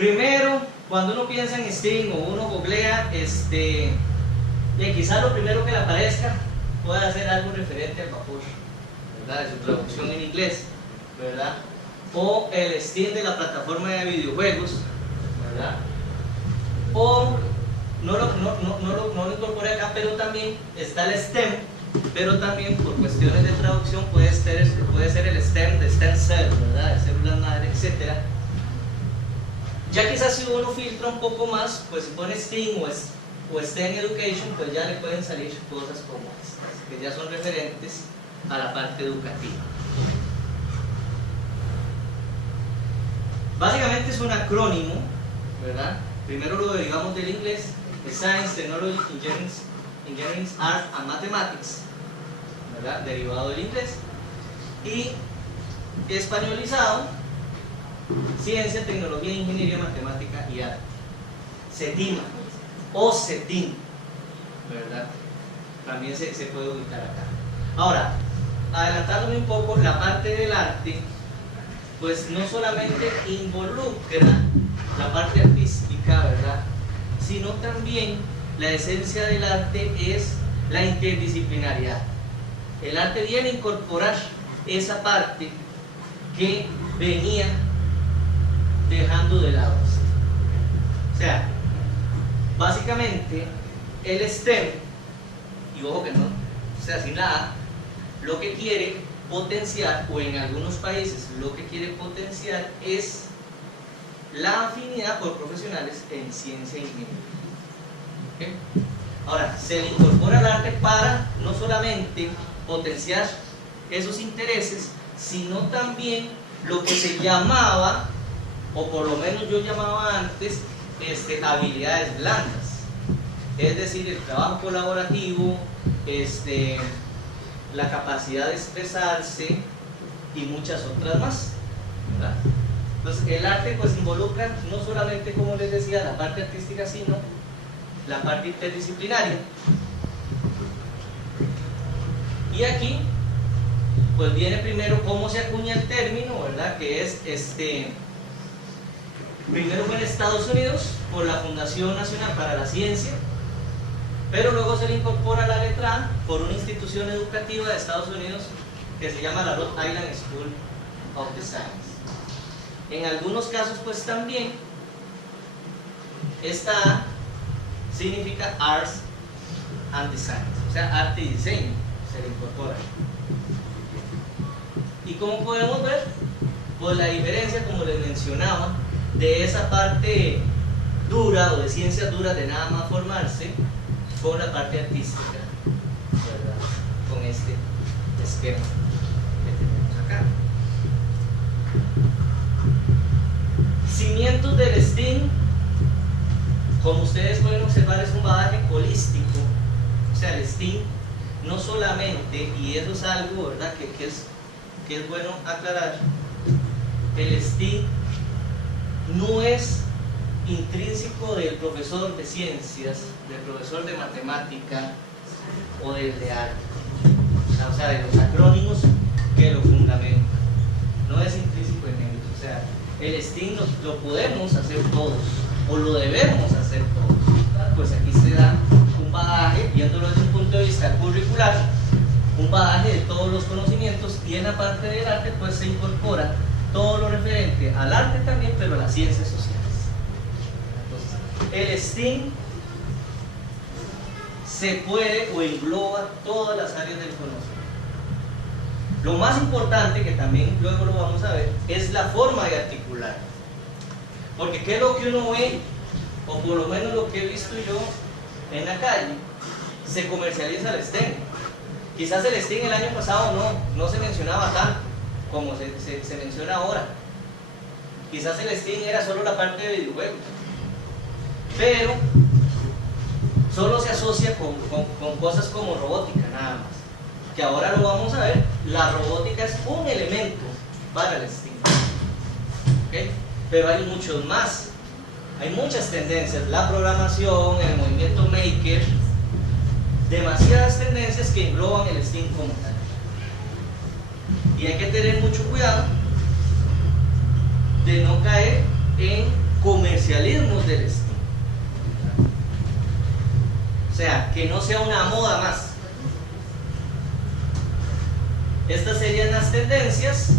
Primero, cuando uno piensa en STEAM o uno googlea, quizás lo primero que le aparezca pueda ser algo referente al vapor, ¿verdad? De su traducción en inglés, ¿verdad? O el STEAM de la plataforma de videojuegos, ¿verdad? O no lo incorporé acá, pero también está el STEM, pero también por cuestiones de traducción puede ser el STEM de stem cell, ¿verdad? De células madre, etc. Ya quizás si uno filtra un poco más, pues si pone STEAM o STEM Education, pues ya le pueden salir cosas como estas, que ya son referentes a la parte educativa. Básicamente es un acrónimo, ¿verdad? Primero lo derivamos del inglés, de Science, Technology, Engineering, Arts and Mathematics, ¿verdad? Derivado del inglés, y españolizado, Ciencia, Tecnología, Ingeniería, Matemática y Arte. CETIMA o CETIM, ¿verdad? También se puede ubicar acá. Ahora, adelantándome un poco, la parte del arte, pues no solamente involucra la parte artística, ¿verdad? Sino también la esencia del arte es la interdisciplinariedad. El arte viene a incorporar esa parte que venía dejando de lado. O sea, básicamente el STEM, y ojo que no, o sea, sin nada, lo que quiere potenciar, o en algunos países lo que quiere potenciar es la afinidad por profesionales en ciencia e ingeniería. ¿Okay? Ahora, se le incorpora el arte para no solamente potenciar esos intereses, sino también lo que se llamaba, o por lo menos yo llamaba antes, habilidades blandas. Es decir, el trabajo colaborativo, la capacidad de expresarse y muchas otras más, ¿verdad? Entonces el arte pues involucra no solamente, como les decía, la parte artística, sino la parte interdisciplinaria. Y aquí pues viene primero cómo se acuña el término, ¿verdad? Que es primero fue en Estados Unidos por la Fundación Nacional para la Ciencia, pero luego se le incorpora la letra A por una institución educativa de Estados Unidos que se llama la Rhode Island School of the Science. En algunos casos pues también esta A significa Arts and Design, o sea, arte y diseño, se le incorpora. Y como podemos ver, pues la diferencia, como les mencionaba, de esa parte dura o de ciencias duras de nada más formarse con la parte artística, ¿verdad? Con este esquema que tenemos acá. Cimientos del STEAM, como ustedes pueden observar, es un bagaje holístico. O sea, el STEAM no solamente, y eso es algo, ¿verdad?, que es bueno aclarar, el STEAM no es intrínseco del profesor de ciencias, del profesor de matemática o del de arte, o sea, de los acrónimos que lo fundamentan. No es intrínseco en ellos. O sea, el STEAM lo podemos hacer todos, o lo debemos hacer todos. Pues aquí se da un bagaje, viéndolo desde un punto de vista curricular, un bagaje de todos los conocimientos, y en la parte del arte pues se incorpora todo lo referente al arte también, pero a las ciencias sociales. Entonces, el STEAM se puede o engloba todas las áreas del conocimiento. Lo más importante, que también luego lo vamos a ver, es la forma de articular. Porque ¿qué es lo que uno ve, o por lo menos lo que he visto yo en la calle? Se comercializa el STEM. Quizás el STEM el año pasado no se mencionaba tanto como se menciona ahora. Quizás el STEM era solo la parte de videojuegos, pero solo se asocia con cosas como robótica, nada más. Que ahora lo vamos a ver, la robótica es un elemento para el STEAM. ¿Okay? Pero hay muchos más, hay muchas tendencias, la programación, el movimiento maker, demasiadas tendencias que engloban el STEAM como tal. Y hay que tener mucho cuidado de no caer en comercialización que no sea una moda más. Estas serían las tendencias: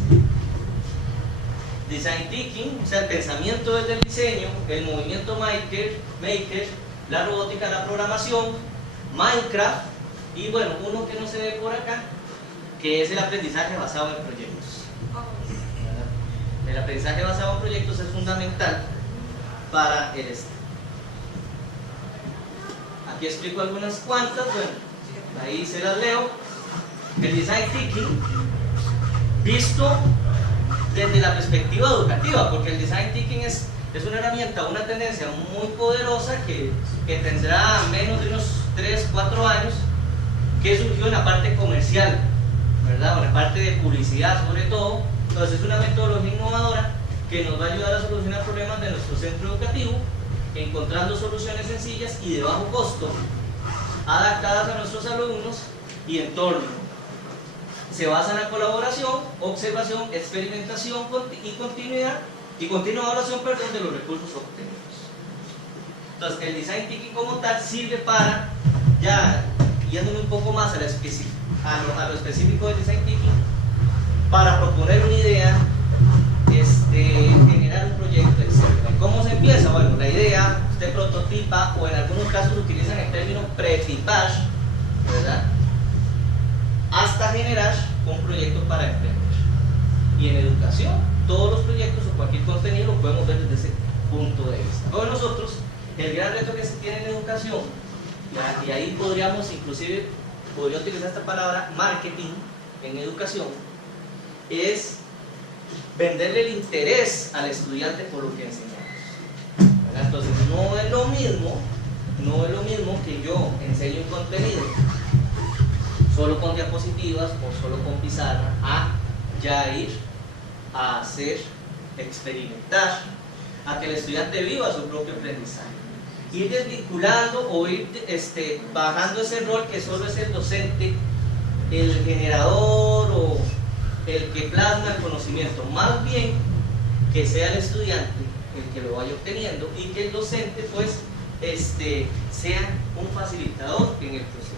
Design Thinking, o sea, el pensamiento desde el diseño, el movimiento maker, la robótica, la programación, Minecraft, y bueno, uno que no se ve por acá, que es el aprendizaje basado en proyectos. El aprendizaje basado en proyectos es fundamental para el estudio. Aquí explico algunas cuantas, bueno, ahí se las leo. El Design Thinking visto desde la perspectiva educativa, porque el Design Thinking es una herramienta, una tendencia muy poderosa que tendrá menos de unos 3-4 años, que surgió en la parte comercial, ¿verdad? O en la parte de publicidad sobre todo. Entonces es una metodología innovadora que nos va a ayudar a solucionar problemas de nuestro centro educativo, encontrando soluciones sencillas y de bajo costo, adaptadas a nuestros alumnos y entorno. Se basa en la colaboración, observación, experimentación y continuidad y continua evaluación, de los recursos obtenidos. Entonces el Design Thinking como tal sirve para, ya yéndome un poco más a lo específico del Design Thinking, para proponer una idea, generar un proyecto, etc. ¿Cómo se empieza? Bueno, la idea usted prototipa, o en algunos casos utilizan el término pretipage, ¿verdad?, hasta generar un proyecto para emprender. Y en educación, todos los proyectos o cualquier contenido lo podemos ver desde ese punto de vista. Pero nosotros, el gran reto que se tiene en educación, y ahí podría utilizar esta palabra marketing en educación, es venderle el interés al estudiante por lo que enseñamos, ¿verdad? Entonces no es lo mismo que yo enseñe un contenido solo con diapositivas o solo con pizarra, a ya ir a hacer, experimentar, a que el estudiante viva su propio aprendizaje. Ir desvinculando o ir bajando ese rol que solo es el docente, el generador o el que plasma el conocimiento, más bien que sea el estudiante el que lo vaya obteniendo y que el docente pues sea un facilitador en el proceso.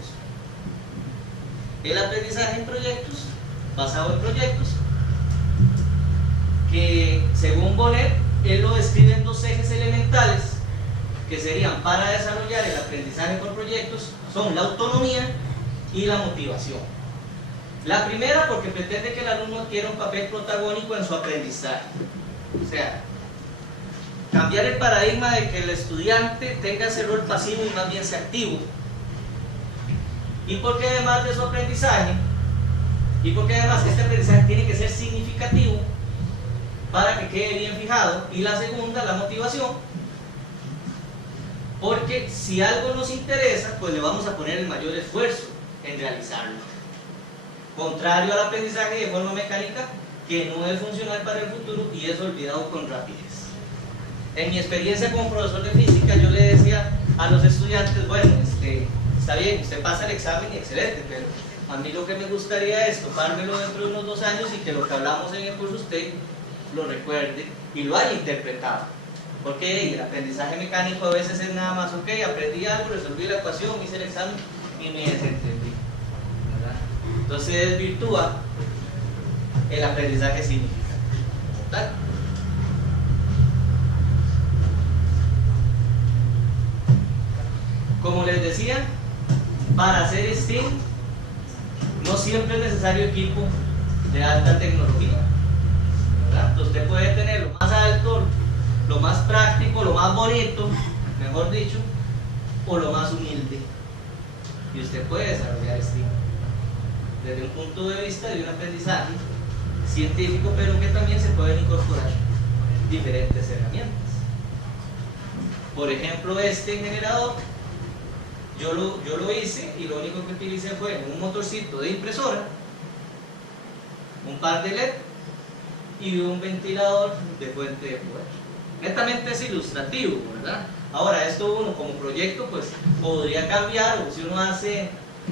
El aprendizaje en proyectos, basado en proyectos, que según Bonnet, él lo describe en dos ejes elementales, que serían, para desarrollar el aprendizaje por proyectos, son la autonomía y la motivación. La primera, porque pretende que el alumno adquiera un papel protagónico en su aprendizaje. O sea, cambiar el paradigma de que el estudiante tenga ese rol pasivo y más bien sea activo. Y porque además de su aprendizaje, y porque además este aprendizaje tiene que ser significativo para que quede bien fijado. Y la segunda, la motivación, porque si algo nos interesa, pues le vamos a poner el mayor esfuerzo en realizarlo. Contrario al aprendizaje de forma mecánica, que no es funcional para el futuro y es olvidado con rapidez. En mi experiencia como profesor de física, yo le decía a los estudiantes, bueno, está bien, usted pasa el examen y excelente, pero a mí lo que me gustaría es topármelo dentro de unos 2 años y que lo que hablamos en el curso usted lo recuerde y lo haya interpretado. Porque el aprendizaje mecánico a veces es nada más, ok, aprendí algo, resolví la ecuación, hice el examen y me desentendí, ¿verdad? Entonces desvirtúa el aprendizaje significativo como tal. Como les decía, para hacer STEAM no siempre es necesario equipo de alta tecnología, ¿verdad? Entonces usted puede tener lo más alto, lo más práctico, lo más bonito, mejor dicho, o lo más humilde, y usted puede desarrollar STEAM desde un punto de vista de un aprendizaje científico, pero que también se pueden incorporar diferentes herramientas. Por ejemplo, este generador yo lo hice y lo único que utilicé fue un motorcito de impresora, un par de LED y un ventilador de fuente de poder. Netamente es ilustrativo, ¿verdad? Ahora, esto uno como proyecto pues podría cambiar, o si uno hace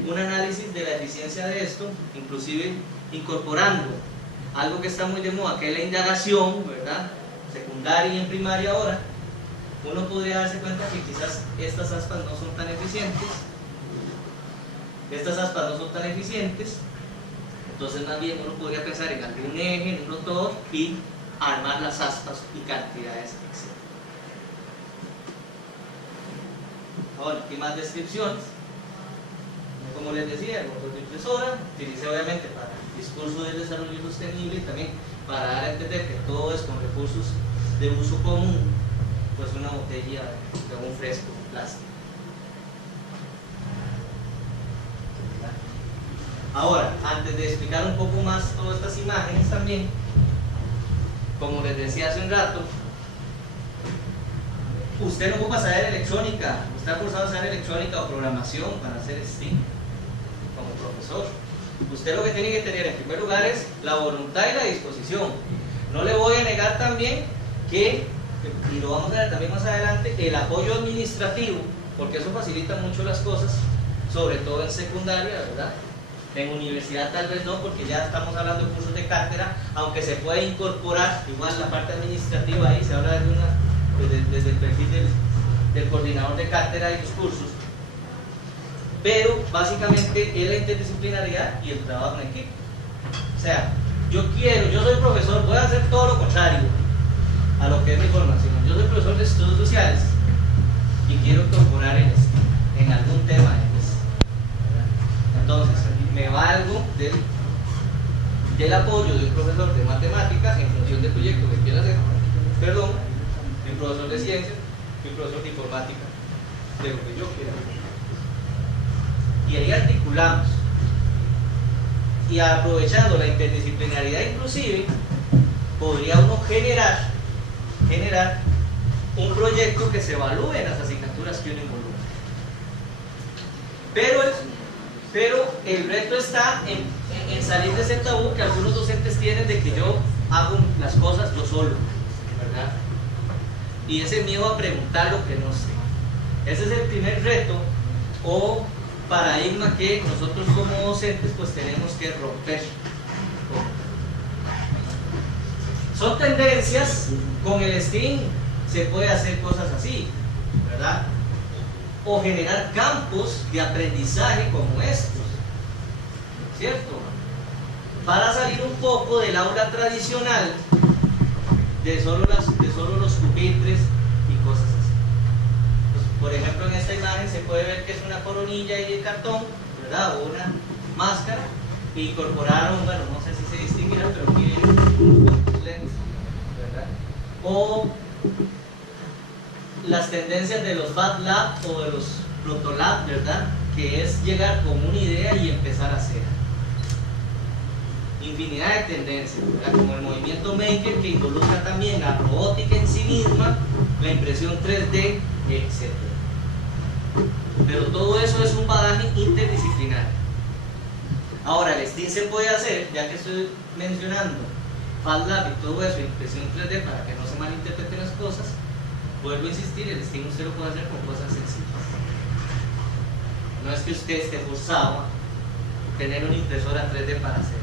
un análisis de la eficiencia de esto, inclusive incorporando algo que está muy de moda, que es la indagación, ¿verdad?, secundaria y en primaria ahora, uno podría darse cuenta que quizás estas aspas no son tan eficientes estas aspas no son tan eficientes, entonces más bien uno podría pensar en algún eje, en un rotor y armar las aspas y cantidades, etc. Ahora, aquí más descripciones. Como les decía, el motor de impresora utiliza obviamente para el discurso del desarrollo sostenible y también para dar a entender que todo es con recursos de uso común, pues una botella de un fresco plástico. Ahora, antes de explicar un poco más todas estas imágenes también, como les decía hace un rato, usted no ocupa saber electrónica, está forzado a saber electrónica o programación para hacer STEAM como profesor. Usted lo que tiene que tener en primer lugar es la voluntad y la disposición. No le voy a negar también que, y lo vamos a ver también más adelante, el apoyo administrativo, porque eso facilita mucho las cosas, sobre todo en secundaria, ¿verdad? En universidad tal vez no, porque ya estamos hablando de cursos de cátedra, aunque se puede incorporar igual la parte administrativa ahí, se habla desde el perfil del coordinador de cátedra y los cursos, pero básicamente es la interdisciplinariedad y el trabajo en equipo. O sea, yo soy profesor, voy a hacer todo lo contrario a lo que es mi formación. Yo soy profesor de estudios sociales y quiero incorporar en algún tema. Entonces, me valgo del apoyo de un profesor de matemáticas en función del proyecto que quiera hacer, de un profesor de ciencias, de un profesor de informática, de lo que yo quiera. Y ahí articulamos. Y aprovechando la interdisciplinaridad inclusive, podría uno generar un proyecto que se evalúe en las asignaturas que uno involucra. Pero el reto está en salir de ese tabú que algunos docentes tienen de que yo hago las cosas yo solo, ¿verdad? Y ese miedo a preguntar lo que no sé. Ese es el primer reto o paradigma que nosotros como docentes pues tenemos que romper. Son tendencias, con el STEAM se puede hacer cosas así, ¿verdad? O generar campos de aprendizaje como estos, ¿cierto? Para salir un poco del aula tradicional de solo los pupitres y cosas así. Pues, por ejemplo, en esta imagen se puede ver que es una coronilla y de cartón, ¿verdad? O una máscara, e incorporaron, bueno, no sé si se distinguirá, pero aquí unos lentes, ¿verdad? O las tendencias de los Fab Lab o de los Proto Lab, ¿verdad? Que es llegar con una idea y empezar a hacer. Infinidad de tendencias, ¿verdad? Como el movimiento Maker, que involucra también la robótica en sí misma, la impresión 3D, etc. Pero todo eso es un bagaje interdisciplinario. Ahora, el STEAM se puede hacer, ya que estoy mencionando Fab Lab y todo eso, impresión 3D, para que no se malinterpreten las cosas. Vuelvo a insistir, el STEAM usted lo puede hacer con cosas sencillas. No es que usted esté forzado a tener una impresora 3D para hacer.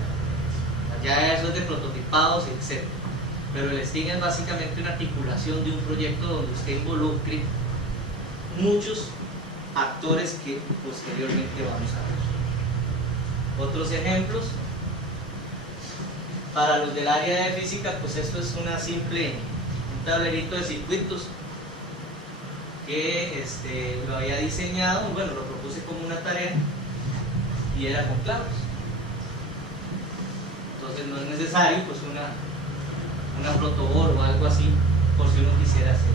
Ya eso es de prototipados, etc. Pero el STEAM es básicamente una articulación de un proyecto donde usted involucre muchos actores que posteriormente vamos a ver. Otros ejemplos. Para los del área de física, pues esto es un tablerito de circuitos que lo había diseñado, bueno, lo propuse como una tarea y era con clavos. Entonces no es necesario pues una protoboard o algo así por si uno quisiera hacer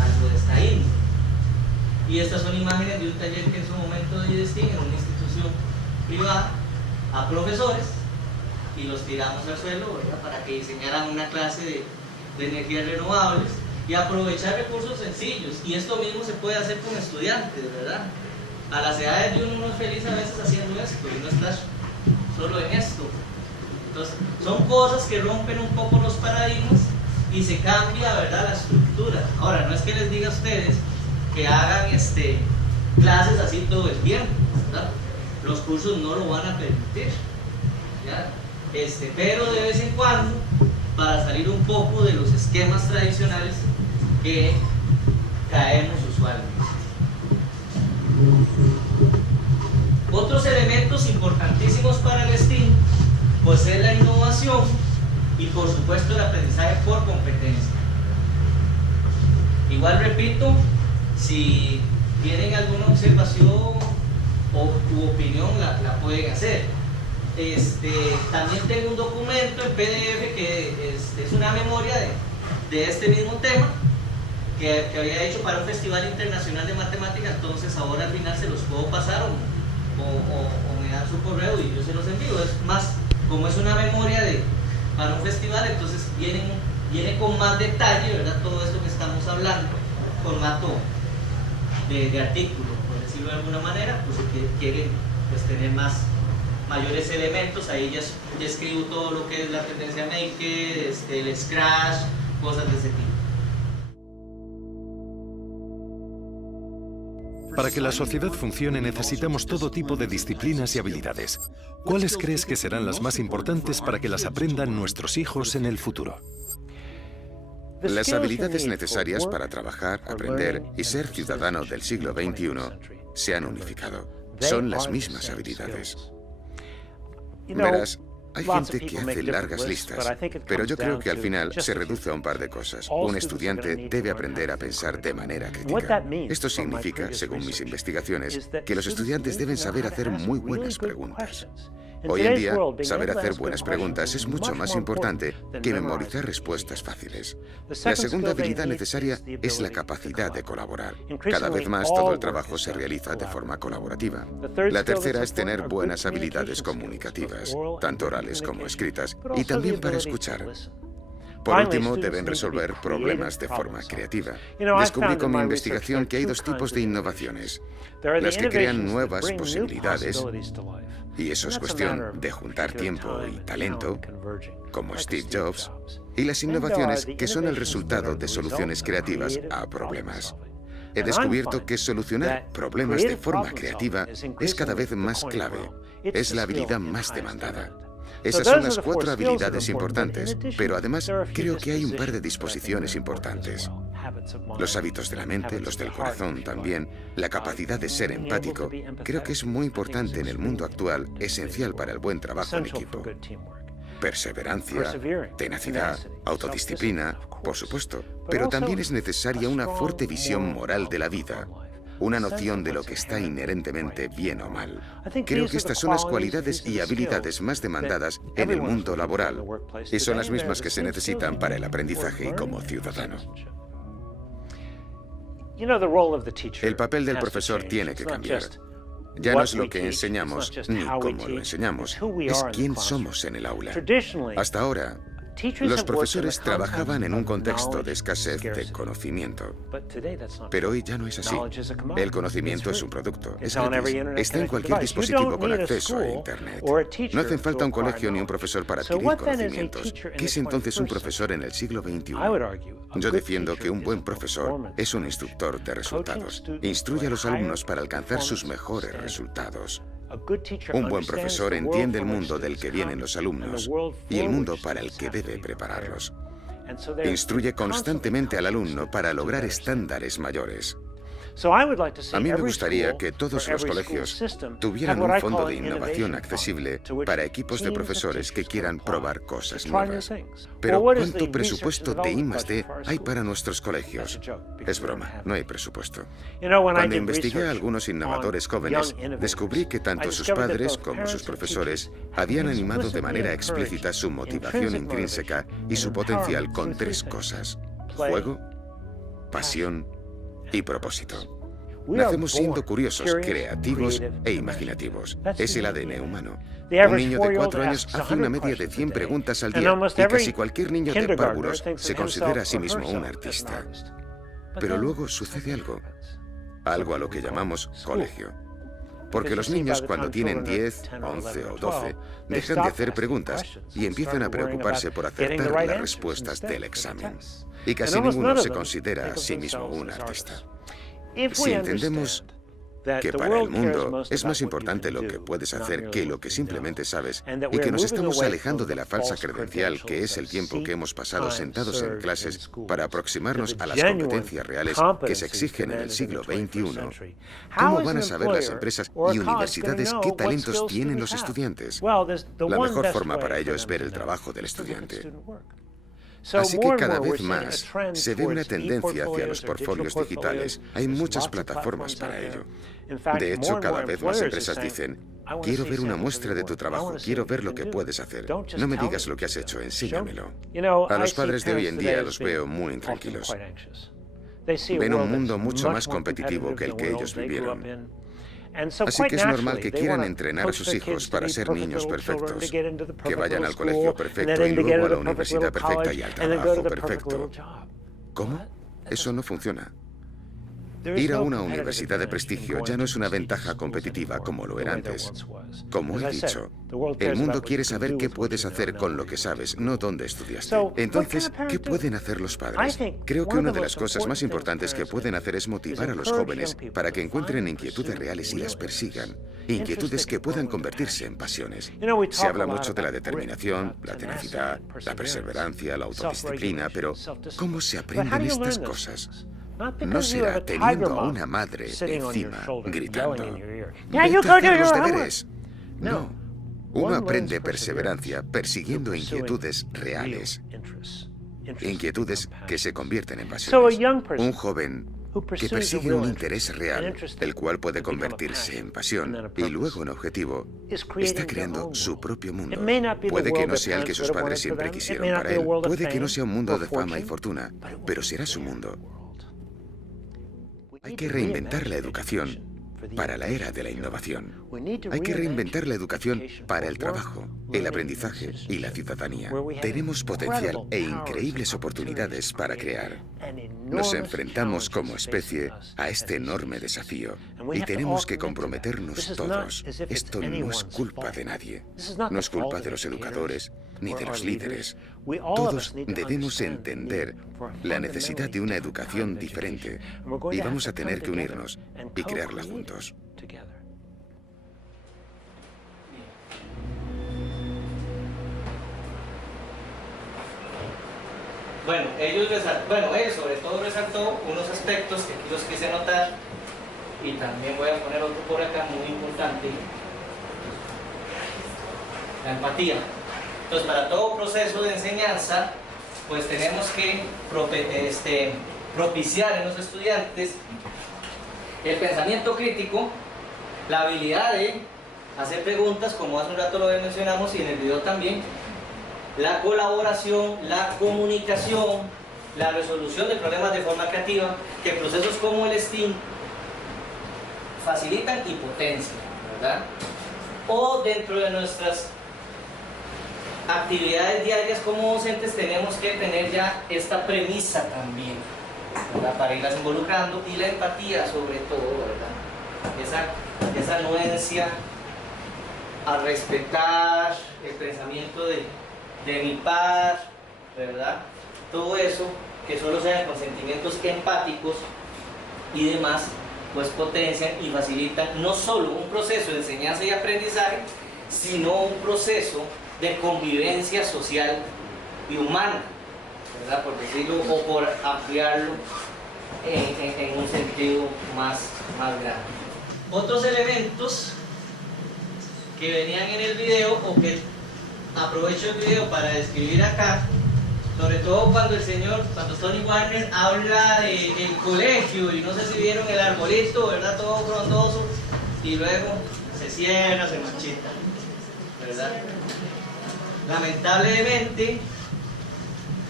algo de esta índole. Y estas son imágenes de un taller que en su momento di STEAM en una institución privada a profesores y los tiramos al suelo, ¿verdad? Para que diseñaran una clase de energías renovables y aprovechar recursos sencillos. Y esto mismo se puede hacer con estudiantes, ¿verdad? A las edades de uno es feliz a veces haciendo esto y no estar solo en esto. Entonces, son cosas que rompen un poco los paradigmas y se cambia, ¿verdad?, la estructura. Ahora, no es que les diga a ustedes que hagan clases así todo el tiempo, ¿verdad? Los cursos no lo van a permitir, ¿ya? Pero de vez en cuando, para salir un poco de los esquemas tradicionales que caemos usualmente. elementos importantísimos para el STEAM pues es la innovación y por supuesto el aprendizaje por competencia. Igual repito, si tienen alguna observación u opinión la pueden hacer. También tengo un documento en PDF que es una memoria de este mismo tema que había hecho para un festival internacional de matemáticas. Entonces ahora al final se los puedo pasar o me dan su correo y yo se los envío. Es más, como es una memoria para un festival, entonces viene con más detalle, ¿verdad? Todo esto que estamos hablando, formato de artículo, por decirlo de alguna manera, pues si quieren pues, tener mayores elementos, ahí ya escribo todo lo que es la tendencia Maker, el Scratch, cosas de ese tipo. Para que la sociedad funcione necesitamos todo tipo de disciplinas y habilidades. ¿Cuáles crees que serán las más importantes para que las aprendan nuestros hijos en el futuro? Las habilidades necesarias para trabajar, aprender y ser ciudadano del siglo XXI se han unificado. Son las mismas habilidades. Verás, hay gente que hace largas listas, pero yo creo que al final se reduce a un par de cosas. Un estudiante debe aprender a pensar de manera crítica. Esto significa, según mis investigaciones, que los estudiantes deben saber hacer muy buenas preguntas. Hoy en día, saber hacer buenas preguntas es mucho más importante que memorizar respuestas fáciles. La segunda habilidad necesaria es la capacidad de colaborar. Cada vez más todo el trabajo se realiza de forma colaborativa. La tercera es tener buenas habilidades comunicativas, tanto orales como escritas, y también para escuchar. Por último, deben resolver problemas de forma creativa. Descubrí con mi investigación que hay dos tipos de innovaciones. Las que crean nuevas posibilidades, y eso es cuestión de juntar tiempo y talento, como Steve Jobs, y las innovaciones que son el resultado de soluciones creativas a problemas. He descubierto que solucionar problemas de forma creativa es cada vez más clave, es la habilidad más demandada. Esas son las 4 habilidades importantes, pero además creo que hay un par de disposiciones importantes. Los hábitos de la mente, los del corazón también, la capacidad de ser empático, creo que es muy importante en el mundo actual, esencial para el buen trabajo en equipo. Perseverancia, tenacidad, autodisciplina, por supuesto, pero también es necesaria una fuerte visión moral de la vida. Una noción de lo que está inherentemente bien o mal. Creo que estas son las cualidades y habilidades más demandadas en el mundo laboral y son las mismas que se necesitan para el aprendizaje y como ciudadano. El papel del profesor tiene que cambiar. Ya no es lo que enseñamos ni cómo lo enseñamos, es quién somos en el aula. Hasta ahora, los profesores trabajaban en un contexto de escasez de conocimiento, pero hoy ya no es así. El conocimiento es un producto, es gratis, está en cualquier dispositivo con acceso a Internet. No hacen falta un colegio ni un profesor para adquirir conocimientos. ¿Qué es entonces un profesor en el siglo XXI? Yo defiendo que un buen profesor es un instructor de resultados. Instruye a los alumnos para alcanzar sus mejores resultados. Un buen profesor entiende el mundo del que vienen los alumnos y el mundo para el que debe prepararlos. Instruye constantemente al alumno para lograr estándares mayores. A mí me gustaría que todos los colegios tuvieran un fondo de innovación accesible para equipos de profesores que quieran probar cosas nuevas. Pero ¿cuánto presupuesto de I+D hay para nuestros colegios? Es broma, no hay presupuesto. Cuando investigué a algunos innovadores jóvenes, descubrí que tanto sus padres como sus profesores habían animado de manera explícita su motivación intrínseca y su potencial con 3 cosas: juego, pasión y propósito. Nacemos siendo curiosos, creativos e imaginativos. Es el ADN humano. Un niño de 4 años hace una media de 100 preguntas al día y casi cualquier niño de párvulos se considera a sí mismo un artista. Pero luego sucede algo a lo que llamamos colegio. Porque los niños cuando tienen 10, 11 o 12 dejan de hacer preguntas y empiezan a preocuparse por acertar las respuestas del examen. Y casi ninguno se considera a sí mismo un artista. Si entendemos que para el mundo es más importante lo que puedes hacer que lo que simplemente sabes, y que nos estamos alejando de la falsa credencial que es el tiempo que hemos pasado sentados en clases para aproximarnos a las competencias reales que se exigen en el siglo XXI. ¿Cómo van a saber las empresas y universidades qué talentos tienen los estudiantes? La mejor forma para ello es ver el trabajo del estudiante. Así que cada vez más se ve una tendencia hacia los portfolios digitales. Hay muchas plataformas para ello. De hecho, cada vez más empresas dicen, quiero ver una muestra de tu trabajo, quiero ver lo que puedes hacer. No me digas lo que has hecho, enséñamelo. A los padres de hoy en día los veo muy intranquilos. Ven un mundo mucho más competitivo que el que ellos vivieron. Así que es normal que quieran entrenar a sus hijos para ser niños perfectos, que vayan al colegio perfecto y luego a la universidad perfecta y al trabajo perfecto. ¿Cómo? Eso no funciona. Ir a una universidad de prestigio ya no es una ventaja competitiva como lo era antes. Como he dicho, el mundo quiere saber qué puedes hacer con lo que sabes, no dónde estudiaste. Entonces, ¿qué pueden hacer los padres? Creo que una de las cosas más importantes que pueden hacer es motivar a los jóvenes para que encuentren inquietudes reales y las persigan. Inquietudes que puedan convertirse en pasiones. Se habla mucho de la determinación, la tenacidad, la perseverancia, la autodisciplina, pero ¿cómo se aprenden estas cosas? No será teniendo a una madre encima, gritando, ¡vete a hacer los deberes! No, uno aprende perseverancia persiguiendo inquietudes reales, inquietudes que se convierten en pasiones. Un joven que persigue un interés real, el cual puede convertirse en pasión y luego en objetivo, está creando su propio mundo. Puede que no sea el que sus padres siempre quisieron para él, puede que no sea un mundo de fama y fortuna, pero será su mundo. Hay que reinventar la educación para la era de la innovación. Hay que reinventar la educación para el trabajo, el aprendizaje y la ciudadanía. Tenemos potencial e increíbles oportunidades para crear. Nos enfrentamos como especie a este enorme desafío y tenemos que comprometernos todos. Esto no es culpa de nadie. No es culpa de los educadores ni de los líderes. Todos debemos entender la necesidad de una educación diferente y vamos a tener que unirnos y crearla juntos. Bueno, él sobre todo resaltó unos aspectos que aquí los quise anotar y también voy a poner otro por acá muy importante: la empatía. Entonces, para todo proceso de enseñanza, pues tenemos que propiciar en los estudiantes el pensamiento crítico, la habilidad de hacer preguntas, como hace un rato lo mencionamos y en el video también, la colaboración, la comunicación, la resolución de problemas de forma creativa, que procesos como el STEAM facilitan y potencian, ¿verdad? O dentro de nuestras actividades diarias como docentes tenemos que tener ya esta premisa también, ¿verdad? Para irlas involucrando, y la empatía sobre todo, ¿verdad? Esa anuencia a respetar el pensamiento de mi par, ¿verdad? Todo eso que solo sean con sentimientos empáticos y demás, pues potencian y facilitan no solo un proceso de enseñanza y aprendizaje, sino un proceso de convivencia social y humana, ¿verdad? Por decirlo, o por ampliarlo en un sentido más grande. Otros elementos que venían en el video, o que aprovecho el video para describir acá, sobre todo cuando Tony Warner habla del colegio, y no sé si vieron el arbolito, ¿verdad? Todo frondoso, y luego se cierra, se marchita, ¿verdad? Lamentablemente,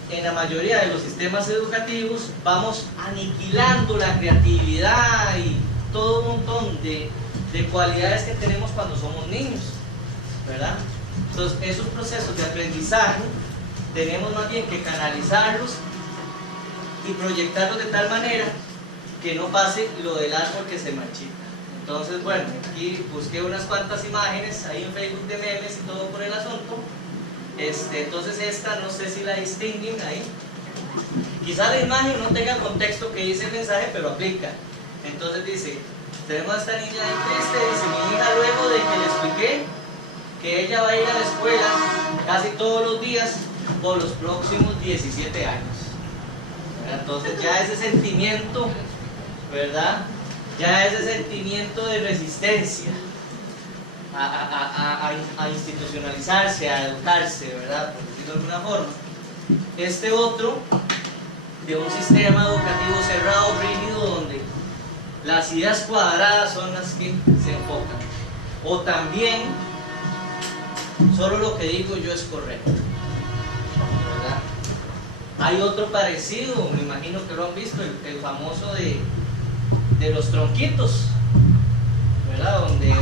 en la mayoría de los sistemas educativos vamos aniquilando la creatividad y todo un montón de cualidades que tenemos cuando somos niños, ¿verdad? Entonces, esos procesos de aprendizaje tenemos más bien que canalizarlos y proyectarlos de tal manera que no pase lo del árbol que se marchita. Entonces, bueno, aquí busqué unas cuantas imágenes ahí en Facebook de memes y todo por el asunto. Entonces esta no sé si la distinguen ahí. Quizá la imagen no tenga el contexto que dice el mensaje, pero aplica. Entonces dice: Tenemos a esta niña ahí triste, dice mi hija, luego de que le expliqué que ella va a ir a la escuela casi todos los días por los próximos 17 años. Entonces ya ese sentimiento, ¿verdad? Ya ese sentimiento de resistencia a institucionalizarse, a educarse, ¿verdad? Por decirlo de alguna forma. Este otro, de un sistema educativo cerrado, rígido, donde las ideas cuadradas son las que se enfocan. O también, solo lo que digo yo es correcto, ¿verdad? Hay otro parecido, me imagino que lo han visto, el famoso de los tronquitos, ¿verdad? Donde es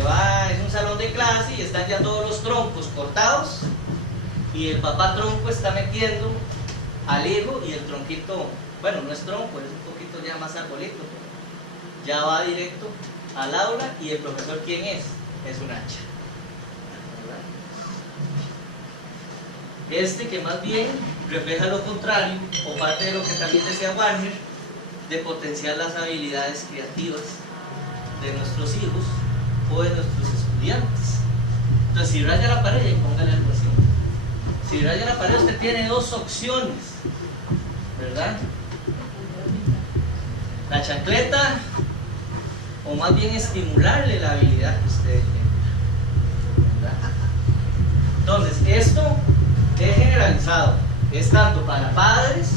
un salón de clase y están ya todos los troncos cortados y el papá tronco está metiendo al hijo y el tronquito, bueno, no es tronco, es un poquito ya más arbolito, ya va directo al aula y el profesor, ¿quién es? Es un hacha, ¿verdad? Este que más bien refleja lo contrario, o parte de lo que también decía Warner, de potenciar las habilidades creativas de nuestros hijos o de nuestros estudiantes. Entonces, si raya la pared, y póngale algo así. Si raya la pared, usted tiene dos opciones, ¿verdad? La chancleta, o más bien estimularle la habilidad que usted tiene, ¿verdad? Entonces, esto es generalizado, es tanto para padres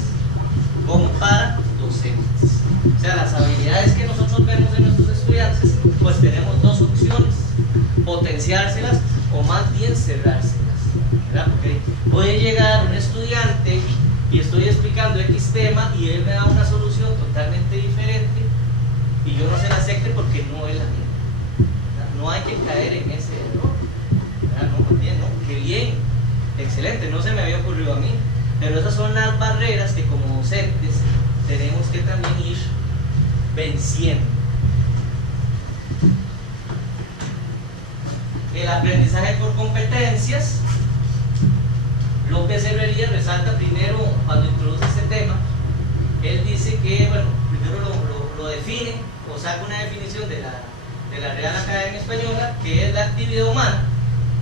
como para docentes. O sea, las habilidades que nosotros vemos en nuestros estudiantes, pues tenemos dos opciones: potenciárselas o más bien cerrárselas, ¿verdad? Porque puede llegar un estudiante y estoy explicando X tema y él me da una solución totalmente diferente y yo no se la acepte porque no es la mía, ¿verdad? No hay que caer en ese error, ¿verdad? No, muy bien, ¿no? Qué bien, excelente, no se me había ocurrido a mí, pero esas son las barreras que como docentes tenemos que también ir venciendo. El aprendizaje por competencias, López Herrería resalta primero, cuando introduce este tema, él dice que, bueno, primero lo define o saca una definición de la Real Academia Española, que es la actividad humana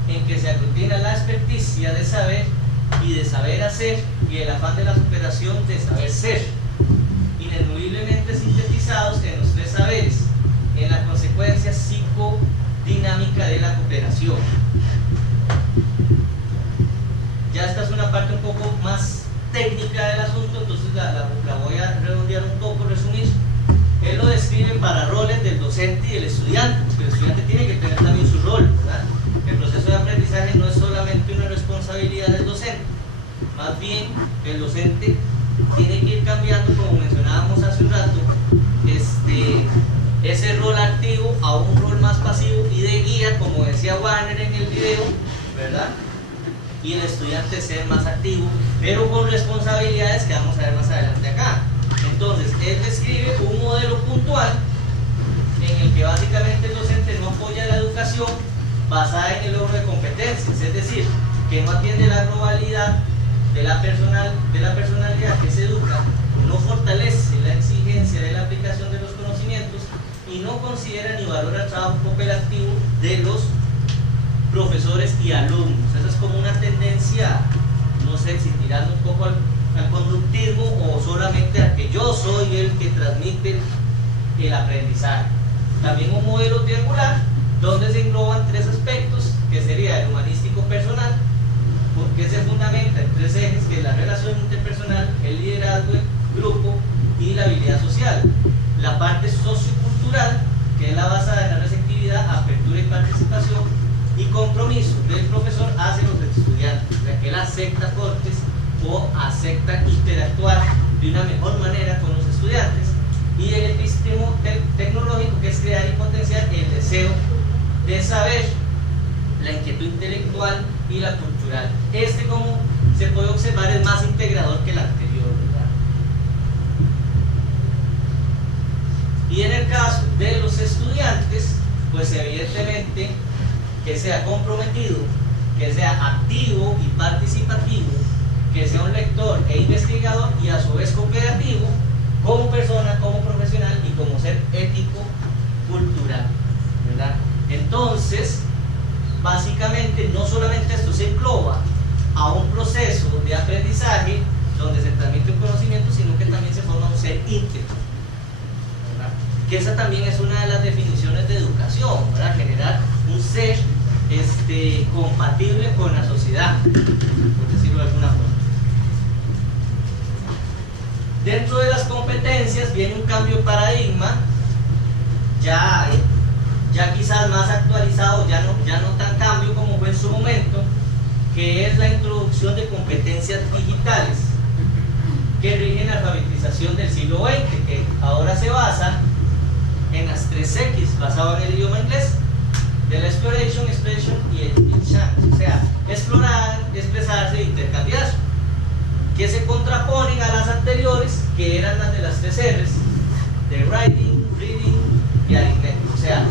en que se aglutina la experticia de saber y de saber hacer y el afán de la superación de saber ser, ineludiblemente sintetizados en los tres saberes, en la consecuencia psicodinámica de la cooperación. Ya esta es una parte un poco más técnica del asunto, entonces la voy a redondear un poco, resumir. Él lo describe para roles del docente y del estudiante, porque el estudiante tiene que tener también su rol, ¿verdad? El proceso de aprendizaje no es solamente una responsabilidad del docente, más bien el docente tiene que ir cambiando, como mencionábamos hace un rato, ese rol activo a un rol más pasivo y de guía, como decía Warner en el video, ¿verdad? Y el estudiante ser más activo, pero con responsabilidades que vamos a ver más adelante acá. Entonces, él describe un modelo puntual en el que básicamente el docente no apoya la educación basada en el logro de competencias, es decir, que no atiende la globalidad de la personalidad que se educa, no fortalece la exigencia de la aplicación de los conocimientos y no considera ni valora el trabajo cooperativo de los profesores y alumnos. Esa es como una tendencia, no sé si tirando un poco al conductismo o solamente a que yo soy el que transmite el aprendizaje. También un modelo triangular donde se engloban tres aspectos, que sería el humanístico personal, porque se fundamenta en tres ejes, que es la relación interpersonal, el liderazgo en grupo y la habilidad social. La parte sociocultural, que es la basada en la receptividad, apertura y participación y compromiso del profesor hacia los estudiantes, o sea, que él acepta aportes o acepta interactuar de una mejor manera con los estudiantes. Y el epistemo tecnológico, que es crear y potenciar el deseo de saber, la inquietud intelectual y la cultural. Como se puede observar, es más integrador que el anterior, ¿verdad? Y en el caso de los estudiantes, pues evidentemente que sea comprometido, que sea activo y participativo, que sea un lector e investigador y a su vez cooperativo, como persona, como profesional y como ser ético cultural. que esa también es una de las definiciones de educación, ¿verdad? Generar un ser compatible con la sociedad, por decirlo de alguna forma. Dentro de las competencias viene un cambio de paradigma, ya quizás más actualizado, ya no tan cambio como fue en su momento, que es la introducción de competencias digitales que rigen la alfabetización del siglo XX, que ahora se basa en las 3X, basado en el idioma inglés, de la exploration, expression y el chance, o sea, explorar, expresarse e intercambiar, que se contraponen a las anteriores, que eran las de las 3 R's, de writing, reading y arithmetic, o sea,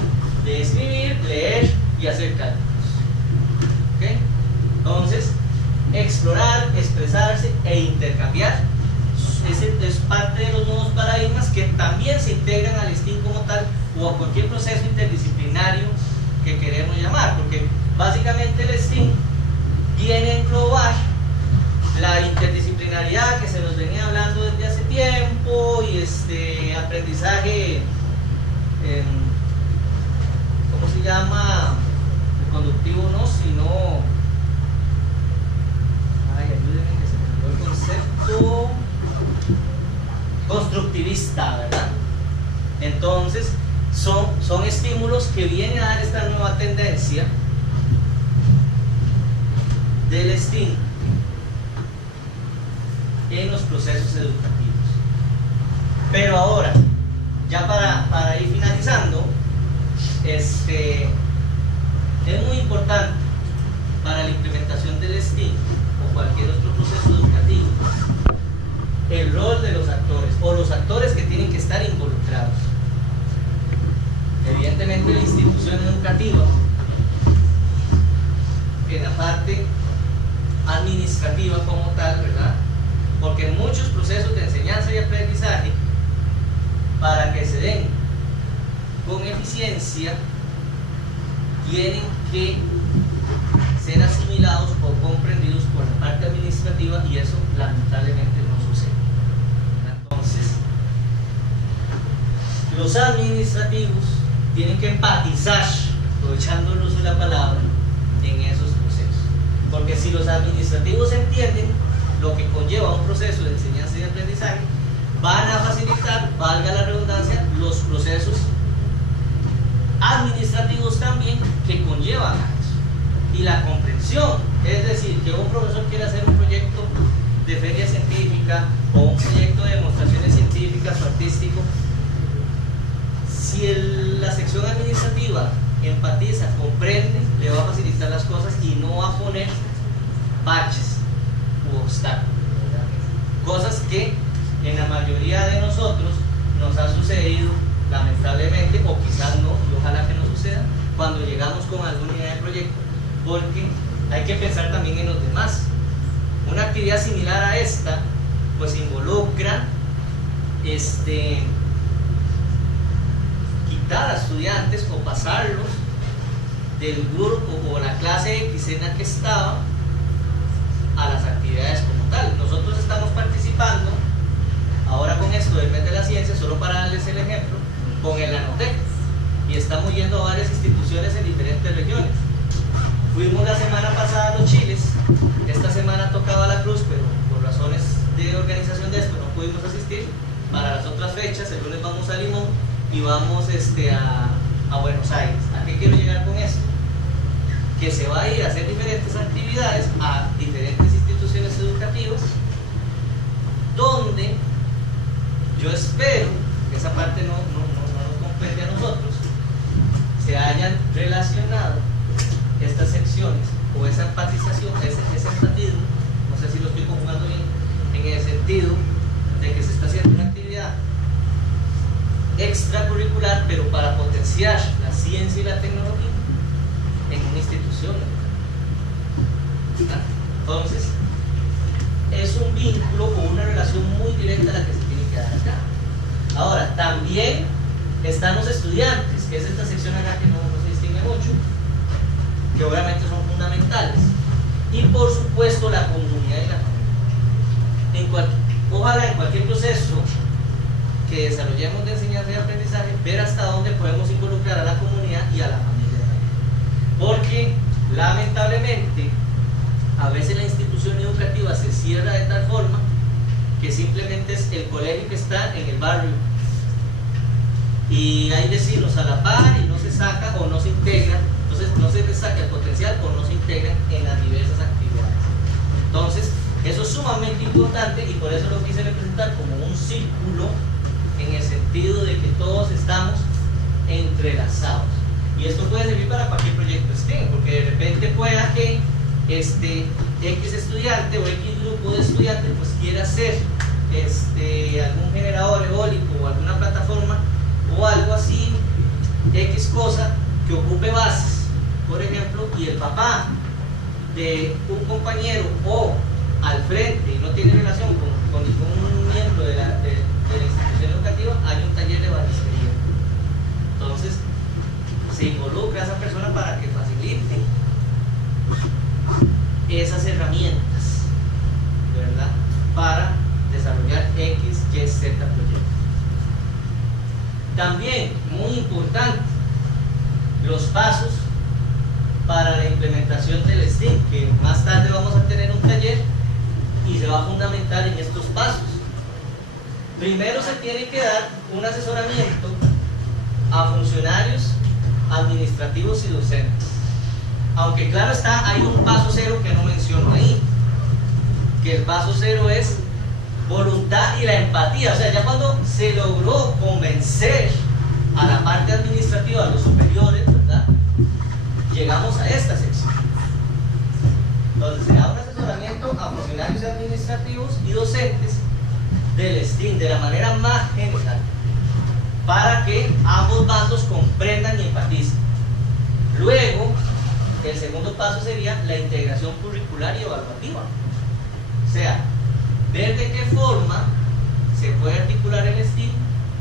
de escribir, leer y hacer cálculos. ¿Okay? Entonces, explorar, expresarse e intercambiar es parte de los nuevos paradigmas que también se integran al STEAM como tal o a cualquier proceso interdisciplinario que queremos llamar, porque básicamente el STEAM viene a englobar la interdisciplinariedad que se nos venía hablando desde hace tiempo y aprendizaje, ¿cómo se llama? El conductivo no, sino, ay, ayúdenme que se me olvidó el concepto, constructivista, ¿verdad? Entonces son estímulos que vienen a dar esta nueva tendencia del STEAM en los procesos educativos. Pero ahora, ya para ir finalizando, es muy importante para la implementación del STEAM o cualquier otro proceso educativo el rol de los actores o los actores que tienen que estar involucrados. Evidentemente la institución educativa en la parte administrativa como tal, ¿verdad? Porque en muchos procesos de enseñanza y aprendizaje, para que se den con eficiencia, tienen que ser asimilados o comprendidos por la parte administrativa, y eso lamentablemente no sucede. Entonces, los administrativos tienen que empatizar, aprovechando el uso de la palabra, en esos procesos. Porque si los administrativos entienden lo que conlleva un proceso de enseñanza y aprendizaje, van a facilitar, valga la redundancia, los procesos administrativos también que conllevan a eso. Y la comprensión, es decir, que un profesor quiere hacer un proyecto de feria científica o un proyecto de demostraciones científicas o artístico, si la sección administrativa empatiza, comprende, le va a facilitar las cosas y no va a poner baches u obstáculos, cosas que en la mayoría de nosotros nos ha sucedido lamentablemente, o quizás no, y ojalá que no suceda, cuando llegamos con alguna idea de proyecto, porque hay que pensar también en los demás. Una actividad similar a esta pues involucra quitar a estudiantes o pasarlos del grupo o la clase X en la que estaba a las actividades como tal. Nosotros estamos participando ahora con esto del mes de la ciencia, solo para darles el ejemplo, con el Nanotec, y estamos yendo a varias instituciones en diferentes regiones. Fuimos la semana pasada a Los Chiles, esta semana tocaba La Cruz, pero por razones de organización de esto no pudimos asistir. Para las otras fechas, el lunes vamos a Limón y vamos a Buenos Aires. ¿A qué quiero llegar con esto? Que se va a ir a hacer diferentes actividades a diferentes instituciones educativas, donde yo espero que esa parte no nos compete a nosotros, se hayan relacionado estas secciones o esa empatización, ese empatismo, no sé si lo estoy conjugando bien, en el sentido de que se está haciendo una actividad extracurricular, pero para potenciar la ciencia y la tecnología en una institución. Entonces, es un vínculo o una relación muy directa la que se tiene que dar acá. Ahora, también están los estudiantes, que es esta sección acá que no se distingue mucho, que obviamente son fundamentales, y por supuesto la comunidad y la familia. Ojalá en cualquier proceso que desarrollemos de enseñanza y aprendizaje, ver hasta dónde podemos involucrar a la comunidad y a la familia también. Porque lamentablemente a veces la institución educativa se cierra de tal forma que simplemente es el colegio que está en el barrio y hay vecinos a la par y no se saca o no se integra, entonces no se saca el potencial o no se integran en las diversas actividades. Entonces eso es sumamente importante y por eso lo quise representar como un círculo, en el sentido de que todos estamos entrelazados. Y esto puede servir para cualquier proyecto STEM, porque de repente pueda que X estudiante o X grupo de estudiantes pues quiera hacer algún generador eólico o alguna plataforma o algo así, X cosa que ocupe bases, por ejemplo, y el papá de un compañero o al frente y no tiene relación con ningún miembro de la institución educativa, hay un taller de balistería. Entonces se involucra a esa persona para que facilite esas herramientas, ¿verdad?, para desarrollar X, Y, Z proyectos. También, muy importante, los pasos para la implementación del STEAM, que más tarde vamos a tener un taller y se va a fundamentar en estos pasos. Primero se tiene que dar un asesoramiento a funcionarios administrativos y docentes. Aunque claro está, hay un paso cero que no menciono ahí, que el paso cero es voluntad y la empatía. O sea, ya cuando se logró convencer a la parte administrativa, a los superiores, ¿verdad?, llegamos a esta sección. Entonces se da un asesoramiento a funcionarios administrativos y docentes del STEAM de la manera más general, para que ambos bandos comprendan y empaticen. Luego, el segundo paso sería la integración curricular y evaluativa. O sea, ver de qué forma se puede articular el STEAM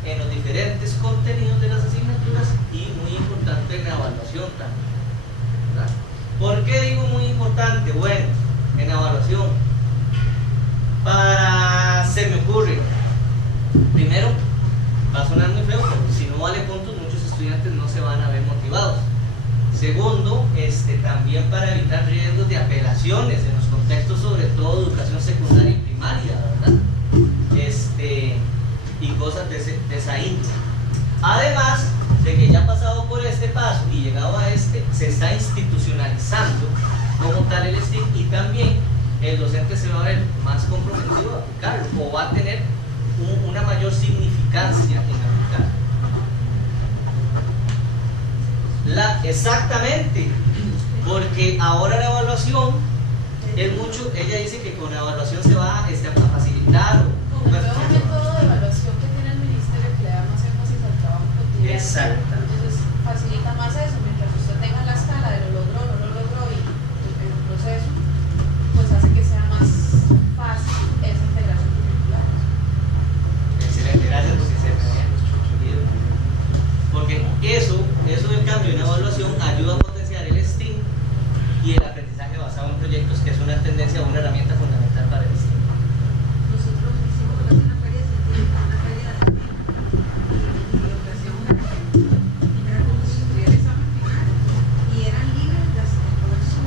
en los diferentes contenidos de las asignaturas y, muy importante, en la evaluación también, ¿verdad? ¿Por qué digo muy importante? Bueno, en la evaluación, se me ocurre, primero, va a sonar muy feo, pero si no vale puntos, muchos estudiantes no se van a ver motivados. Segundo, también para evitar riesgos de apelaciones en los contextos, sobre todo educación secundaria y primaria, ¿verdad? Y cosas de esa índole. Además de que ya ha pasado por este paso y llegado a se está institucionalizando como tal el STEAM, y también el docente se va a ver más comprometido a aplicarlo, o va a tener una mayor significancia en aplicarlo. Exactamente, porque ahora la evaluación es mucho, ella dice que con la evaluación se va a facilitar. Como el nuevo método de evaluación que tiene el ministerio, que le da más énfasis al trabajo cotidiano. Exacto. Entonces facilita más eso, mientras usted tenga la escala de lo logró, no lo logró y el proceso, pues hace que sea más fácil esa integración curricular. Excelente, gracias, porque se me habían olvidado. Porque eso del cambio en la evaluación ayuda a potenciar el STEAM y el aprendizaje basado en proyectos, que es una tendencia, una herramienta fundamental para el STEAM. Nosotros hicimos una feria científica, una feria de y educación, era como si estuviera el examen final y eran libres de escoger su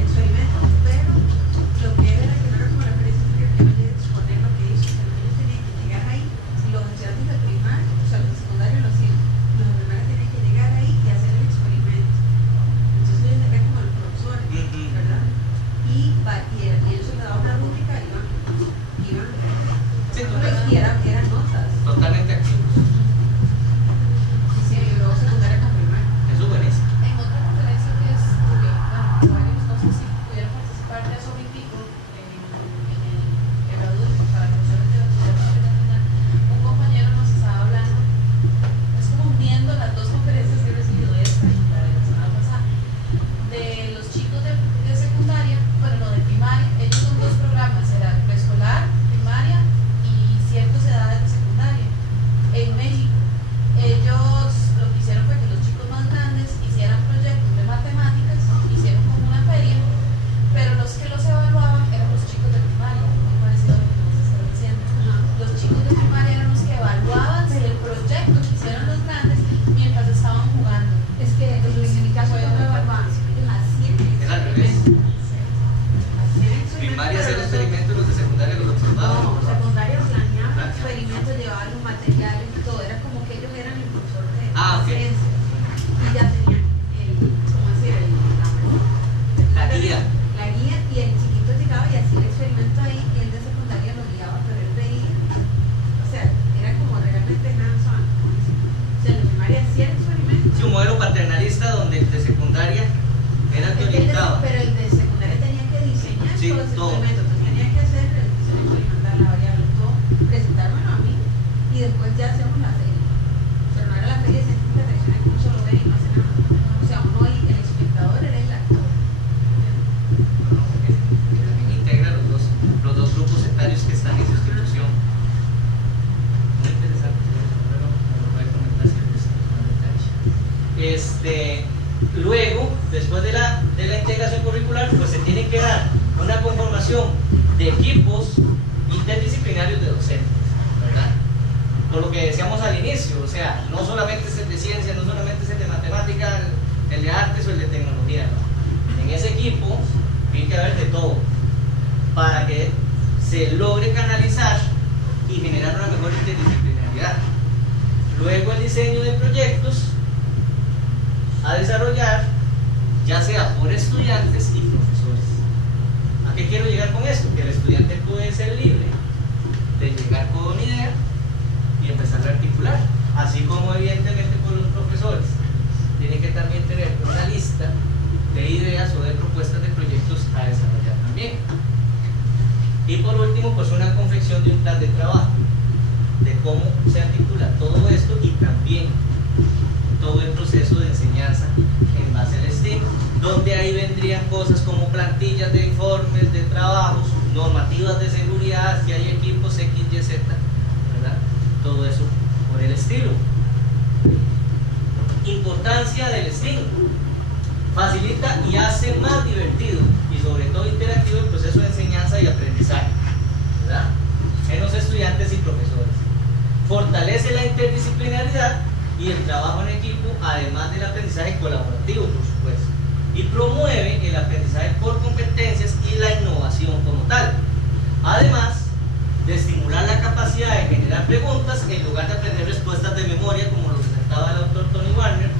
experimento, pero lo que era que no era como la feria científica, que no llegue a exponer lo que hizo, que los niños tenían que llegar ahí, y los estudiantes de primaria, o sea, los de secundaria lo hacían, los de primaria tenían que llegar ahí y hacer el experimento. Entonces ellos eran como los profesores, ¿verdad? Y ellos se le daban una rúbrica y iban Sí, y eran notas. totalmente activos. Sí, y luego secundaria con primaria. Eso es buenísimo. En otra conferencia que estuve, varios, no sé si pudieron participar de eso pico en el Evadur, para profesores de bachillerato internacional, un compañero nos estaba hablando, es como uniendo las dos conferencias que he recibido, esta y la de la semana pasada, de los chicos de secundaria, bueno, no, de primaria. Ellos son dos programas, era preescolar, primaria y ciertas edades Luego, después de la integración curricular, pues se tiene que dar una conformación de equipos interdisciplinarios de docentes, ¿verdad? Por lo que decíamos al inicio, o sea, no solamente es el de ciencia, no solamente es el de matemática, el de artes o el de tecnología, ¿no? En ese equipo tiene que haber de todo para que se logre canalizar y generar una mejor interdisciplinaridad. Luego el diseño de proyectos a desarrollar, ya sea por estudiantes y profesores. ¿A qué quiero llegar con esto? Que el estudiante puede ser libre de llegar con una idea y empezar a articular, así como evidentemente por los profesores tienen que también tener una lista de ideas o de propuestas de proyectos a desarrollar también. Y por último, pues una confección de un plan de trabajo, de cómo se articula todo esto y también todo el proceso de enseñanza en base al STEAM, donde ahí vendrían cosas como plantillas de informes, de trabajos, normativas de seguridad, si hay equipos X, Y, Z, ¿verdad? Todo eso por el estilo. Importancia del STEAM: facilita y hace más divertido y sobre todo interactivo el proceso de enseñanza y aprendizaje, ¿verdad?, en los estudiantes y profesores. Fortalece la interdisciplinaridad y el trabajo en equipo, además del aprendizaje colaborativo, por supuesto, y promueve el aprendizaje por competencias y la innovación como tal, además de estimular la capacidad de generar preguntas en lugar de aprender respuestas de memoria, como lo presentaba el autor Tony Warner.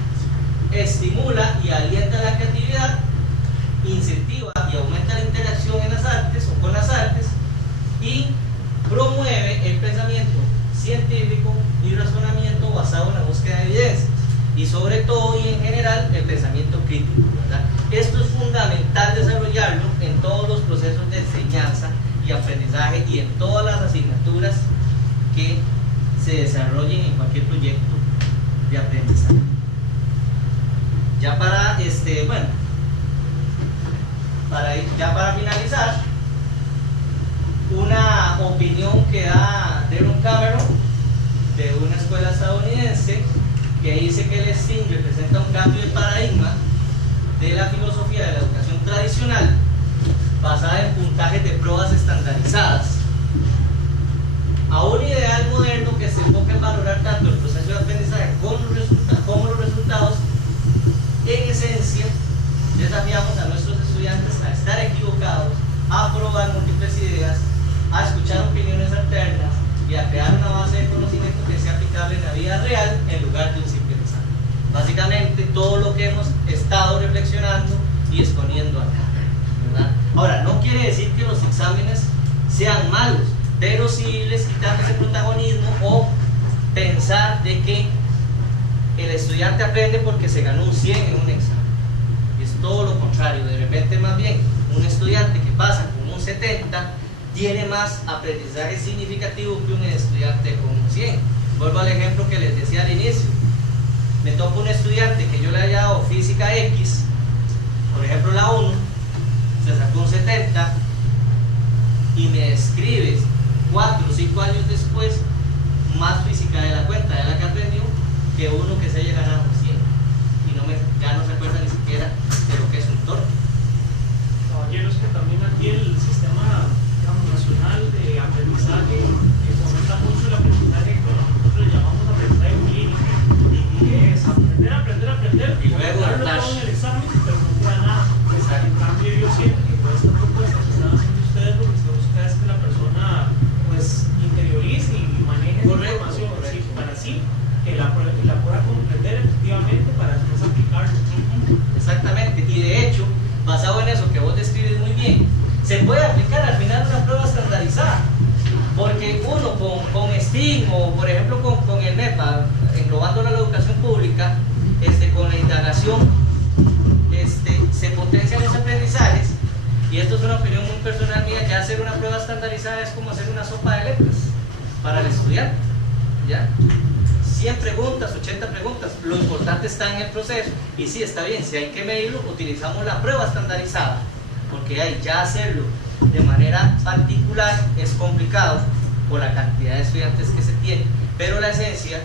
Estimula y alienta la creatividad, incentiva y aumenta la interacción en las artes o con las artes, y promueve el pensamiento científico y razonamiento basado en la búsqueda de evidencias, y sobre todo y en general el pensamiento crítico, ¿verdad? Esto es fundamental desarrollarlo en todos los procesos de enseñanza y aprendizaje y en todas las asignaturas que se desarrollen en cualquier proyecto de aprendizaje. Ya para para finalizar, una opinión que da Daron Cameron, de una escuela estadounidense, que dice que el STEAM representa un cambio de paradigma de la filosofía de la educación tradicional basada en puntajes de pruebas estandarizadas a un ideal moderno que se enfoca en valorar tanto el proceso de aprendizaje como los resultados. En esencia, desafiamos a nuestros estudiantes a estar equivocados, a probar múltiples ideas, a escuchar opiniones alternas y a crear una base de conocimiento que sea aplicable en la vida real en lugar de un simple examen. Básicamente todo lo que hemos estado reflexionando y exponiendo acá, ¿verdad? Ahora, no quiere decir que los exámenes sean malos, pero sí les quitamos ese protagonismo o pensar de que el estudiante aprende porque se ganó un 100 en un examen. Y es todo lo contrario. De repente, más bien, un estudiante que pasa con un 70 tiene más aprendizaje significativo que un estudiante con un 100. Vuelvo al ejemplo que les decía al inicio. Me toca un estudiante que yo le haya dado física X, por ejemplo la 1, se sacó un 70 y me escribes 4 o 5 años después más física de la cuenta de la que aprendió que uno que se haya ganado un 100 y ya no se acuerda ni siquiera de lo que es un torque. Caballeros, que también aquí el sistema, digamos, nacional de aprendizaje que fomenta mucho el aprendizaje que nosotros le llamamos aprendizaje clínico, que es aprender y luego darlo todo en el examen, pero no queda nada. En cambio, yo siento que con esta propuesta que están haciendo ustedes, lo que se busca es que la persona pues interiorice y maneje esa información, sí, para así que la pueda comprender efectivamente para después aplicarlo. Exactamente, y de hecho, basado en eso que vos describes muy bien, se puede aplicar al final una prueba estandarizada, porque uno con STEAM o por ejemplo con el MEPA, englobando la educación pública, con la indagación, se potencian los aprendizajes, y esto es una opinión muy personal mía, que hacer una prueba estandarizada es como hacer una sopa de letras para el estudiante, ¿ya? 100 preguntas, 80 preguntas, lo importante está en el proceso, y sí, está bien, si hay que medirlo, utilizamos la prueba estandarizada, porque ya hacerlo de manera particular es complicado por la cantidad de estudiantes que se tiene, pero la esencia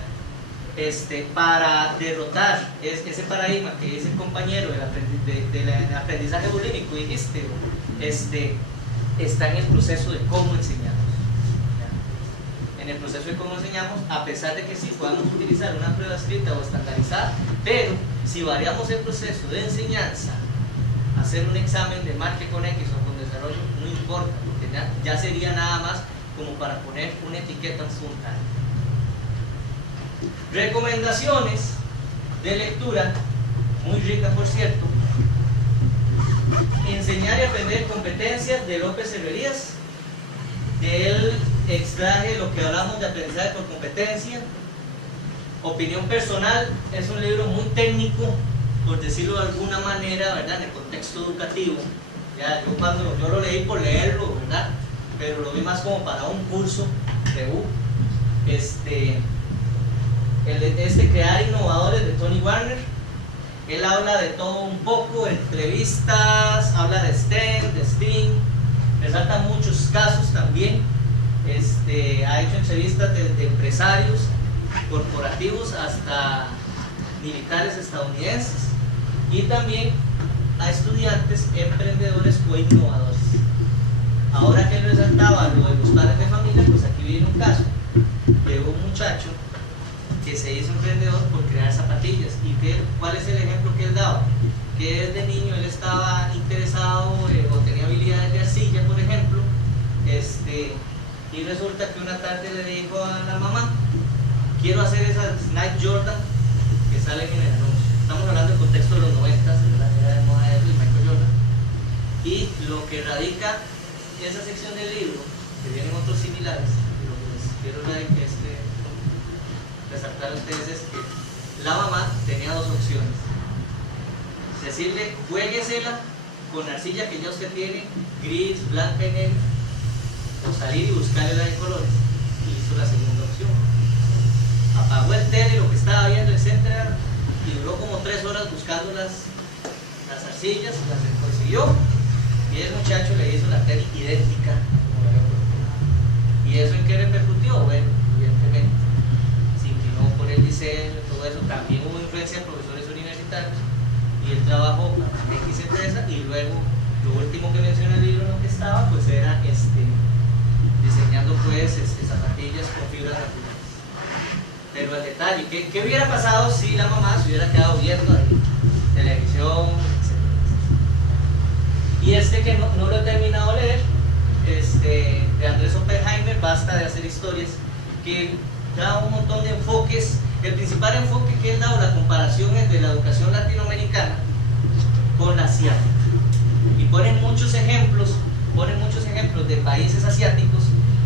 para derrotar ese paradigma que dice el compañero del aprendizaje bulímico, dijiste, está en el proceso de cómo enseñamos. En el proceso de cómo enseñamos, a pesar de que sí podamos utilizar una prueba escrita o estandarizada, pero si variamos el proceso de enseñanza, hacer un examen de marque con X o con desarrollo, no importa, porque ya sería nada más como para poner una etiqueta frontal. Recomendaciones de lectura, muy rica por cierto. Enseñar y aprender competencias, de López Herrerías. De él extraje lo que hablamos de aprendizaje por competencia. Opinión personal, es un libro muy técnico, por decirlo de alguna manera, ¿verdad? En el contexto educativo. Ya, yo lo leí por leerlo, ¿verdad? Pero lo vi más como para un curso de U. Crear innovadores, de Tony Warner. Él habla de todo un poco, entrevistas, habla de STEM, de STEAM, resalta muchos casos también. Ha hecho entrevistas de empresarios corporativos hasta militares estadounidenses, y también a estudiantes, emprendedores o innovadores. Ahora que él resaltaba lo de los padres de familia, pues aquí viene un caso de un muchacho que se hizo emprendedor por crear zapatillas. ¿Y cuál es el ejemplo que él daba? Que desde niño él estaba interesado o tenía habilidades de arcilla, por ejemplo, y resulta que una tarde le dijo a la mamá: quiero hacer esas Nike Jordan que salen en el anuncio. Estamos hablando del contexto de los 90, de la era de moda de Michael Jordan. Y lo que radica esa sección del libro, que vienen otros similares, y lo que les quiero resaltar a ustedes es que la mamá tenía dos opciones: decirle, juéguesela con la arcilla que ya usted tiene, gris, blanca y negra, o salir y buscarle la de colores. Y hizo la segunda opción. Apagó el tele, lo que estaba viendo, etcétera, y duró como 3 horas buscando las arcillas, las consiguió, y el muchacho le hizo la tele idéntica como la había puesto. ¿Y eso en qué repercutió? Bueno, evidentemente se inclinó por el diseño, todo eso. También hubo influencia de profesores universitarios, y él trabajó para una X empresa, y luego lo último que menciona el libro en lo que estaba, pues era diseñando pues zapatillas con fibras naturales. Pero el detalle, ¿qué hubiera pasado si la mamá se hubiera quedado viendo ahí televisión, etcétera? Y que no lo he terminado de leer, de Andrés Oppenheimer, Basta de hacer historias, que da un montón de enfoques. El principal enfoque que él da, o la comparación, es de la educación latinoamericana con la asiática, y ponen muchos ejemplos de países asiáticos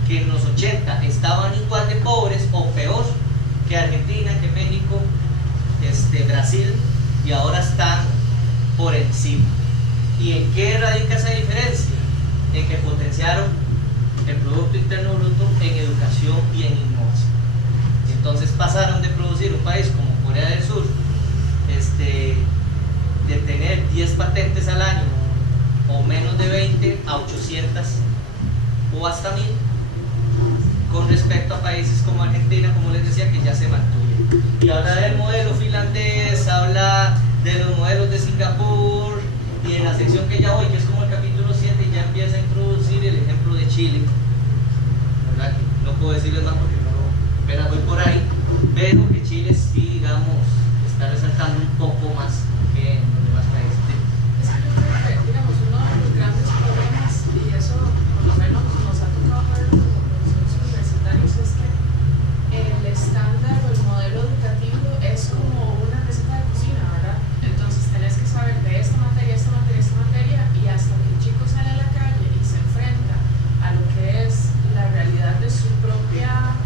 que en los 80 estaban igual de pobres o peor que Argentina, que México, Brasil, y ahora están por encima. ¿Y en qué radica esa diferencia? En que potenciaron el Producto Interno Bruto en educación y en innovación. Entonces pasaron de producir un país como Corea del Sur, de tener 10 patentes al año o menos de 20 a 800 o hasta 1000, con respecto a países como Argentina, como les decía, que ya se mantuvieron. Y habla del modelo finlandés, habla de los modelos de Singapur, y en la sección que ya voy, que es como el capítulo 7, ya empieza a introducir el ejemplo de Chile, ¿verdad? Que no puedo decirles más porque apenas voy por ahí, pero que Chile sí, digamos, está resaltando un poco más que en los demás países. Es que yo creo que, digamos, uno de los grandes problemas, y eso por lo menos nos ha tocado verlo como profesores universitarios, es que el estándar o el modelo educativo es como una receta de cocina, ¿verdad? Entonces tenés que saber de esta materia, esta materia, esta materia, y hasta que el chico sale a la calle y se enfrenta a lo que es la realidad de su propia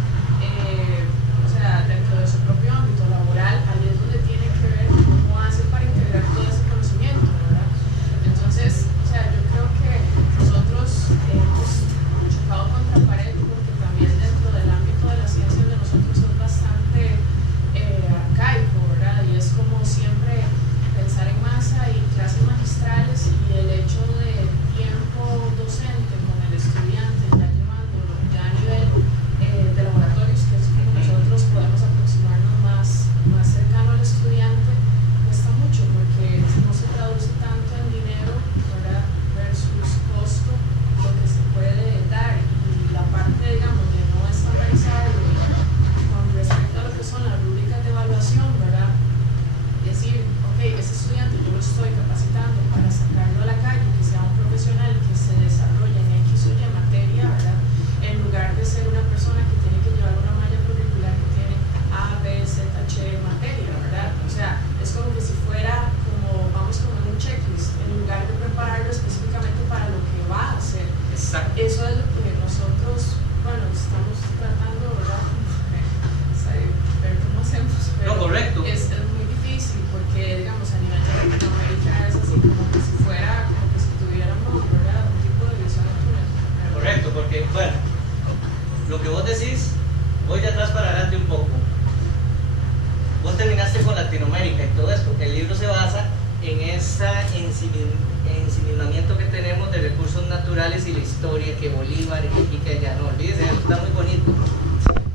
ensimismamiento que tenemos de recursos naturales y la historia, que Bolívar y que aquí que allá. No, olvídese, eso está muy bonito,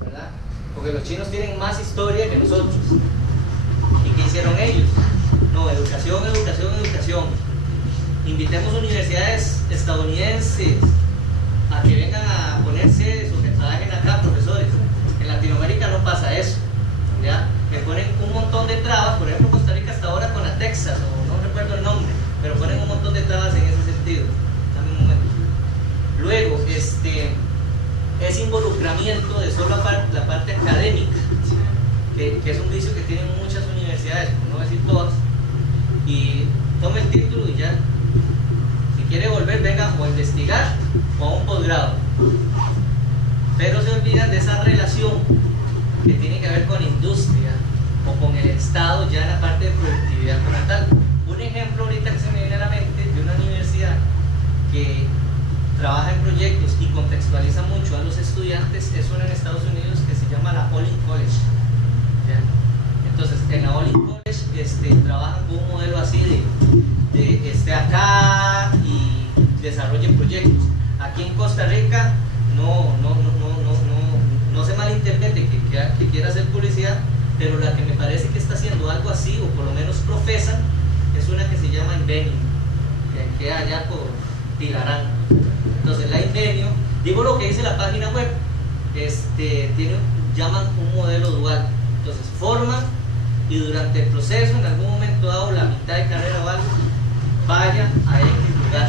¿verdad? Porque los chinos tienen más historia que nosotros. ¿Y qué hicieron ellos? No, educación, educación, educación. Invitemos universidades estadounidenses a que vengan a poner sedes o que trabajen acá, profesores. En Latinoamérica no pasa eso, ¿ya? Que ponen un montón de trabas, por ejemplo Costa Rica hasta ahora con la Texas, o no recuerdo el nombre, pero ponen un montón de trabas en ese sentido. Dame un momento. Luego, es involucramiento de solo la parte académica, que es un vicio que tienen muchas universidades, por no decir todas, y tome el título y ya. Si quiere volver, venga o a investigar o a un posgrado. Pero se olvidan de esa relación que tiene que ver con industria o con el Estado ya en la parte de productividad como tal. Un ejemplo ahorita que se me viene a la mente de una universidad que trabaja en proyectos y contextualiza mucho a los estudiantes es una en Estados Unidos que se llama la Olin College, ¿ya? Entonces en la Olin College trabajan con un modelo así de esté acá y desarrollen proyectos. Aquí en Costa Rica no se malinterprete que quiera hacer publicidad, pero la que me parece que está haciendo algo así, o por lo menos profesan, es una que se llama Invenio, que queda allá por Tilarán. Entonces la Invenio, digo lo que dice la página web, llaman un modelo dual. Entonces forman y durante el proceso, en algún momento dado, la mitad de carrera o algo, vaya a X lugar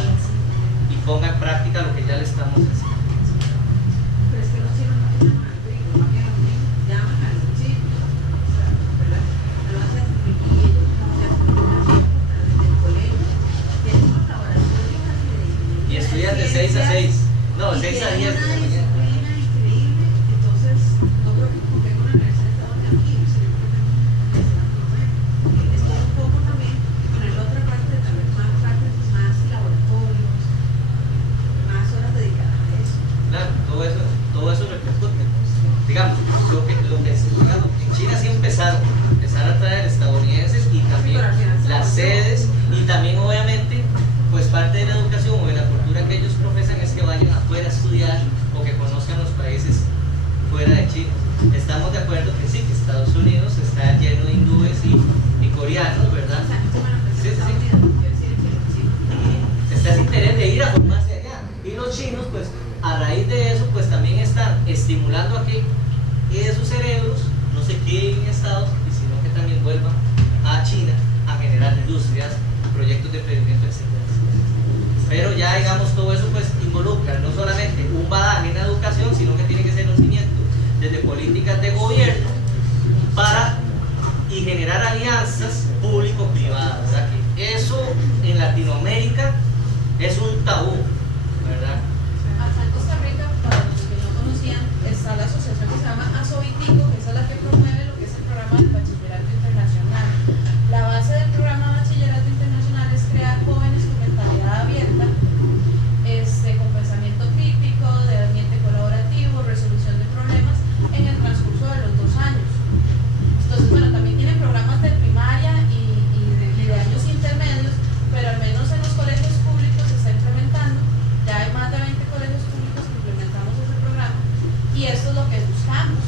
y ponga en práctica lo que ya le estamos haciendo. Pero es que los chinos no llaman al gringo, más bien los gringos llaman a los chinos, o sea, ¿verdad? No hacen y ellos no se hacen desde el colegio, tienen unos laboratorios así de Y estudian de 6 a 6, no, 6 a 10 de la mañana. Disciplina increíble, entonces no creo que como tengo una universidad de Estados Unidos aquí, sino que tengo una universidad normal. Es un poco también con la otra parte, tal vez más laboratorios, más horas dedicadas a eso. Claro, todo eso repercute. Digamos, digamos, en China sí empezaron a traer estadounidenses y también las sedes, y también obviamente pues parte de la educación o de la cultura que ellos profesan es que vayan afuera a estudiar o que conozcan los países fuera de China. Estamos de acuerdo que sí, que Estados Unidos está lleno de hindúes y coreanos, ¿verdad? O sea, esto me lo Sí, presenta sí. Estados Unidos, quiere decir que los chinos Está ese interés de ir a formarse allá. Y los chinos, pues, a raíz de eso, pues también están estimulando a que esos cerebros no se queden en Estados, sino que también vuelvan a China a generar industrias, proyectos de emprendimiento, etc. Pero ya, digamos, todo eso pues involucra no solamente un bagaje en la educación, sino que tiene que ser un cimiento desde políticas de gobierno para y generar alianzas público-privadas. O sea que eso en Latinoamérica es un tabú, ¿verdad? Acá en Costa Rica, para los que no conocían, está la asociación que se llama ASOBITICO, que es la que promueve lo que es el programa del bachillerato internacional. La base del programa de bachillerato internacional es crear jóvenes con mentalidad abierta, con pensamiento crítico, de ambiente colaborativo, resolución de problemas en el transcurso de los 2 años. Entonces, bueno, también tienen programas de primaria y de años intermedios, pero al menos en los colegios públicos se está implementando. Ya hay más de 20 colegios públicos que implementamos ese programa y esto es lo que buscamos.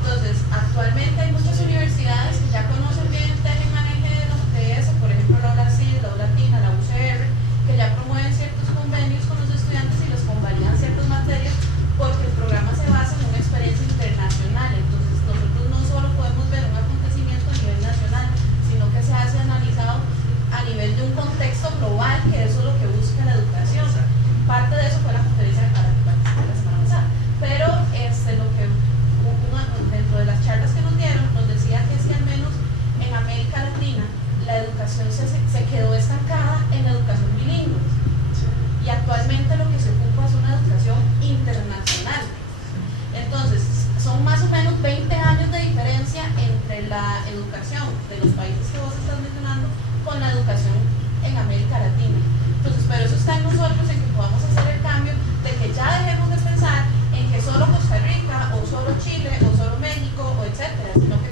Entonces, actualmente hay muchas universidades que ya conocen bien el tema y manejo de eso, por ejemplo la ULACID, la ULATINA, la UCR, que ya promueven ciertos convenios con los estudiantes y los convalidan ciertas materias porque el programa se basa en una experiencia internacional. Entonces, nosotros no solo podemos ver un acontecimiento a nivel nacional, sino que se hace analizado a nivel de un contexto global, que eso es lo que busca la educación. Parte de eso fue la conferencia para que participé la semana pasada, pero lo que dentro de las charlas que nos dieron nos decía que si al menos en América Latina la educación se quedó estancada en la educación bilingüe y actualmente lo que se ocupa es una educación internacional. Entonces son más o menos 20 años de diferencia entre la educación de los países que vos estás mencionando con la educación en América Latina. Entonces, pero eso está en nosotros, en que podamos hacer el cambio de que ya dejemos de pensar en que solo Costa Rica o solo Chile o solo México o etcétera, sino que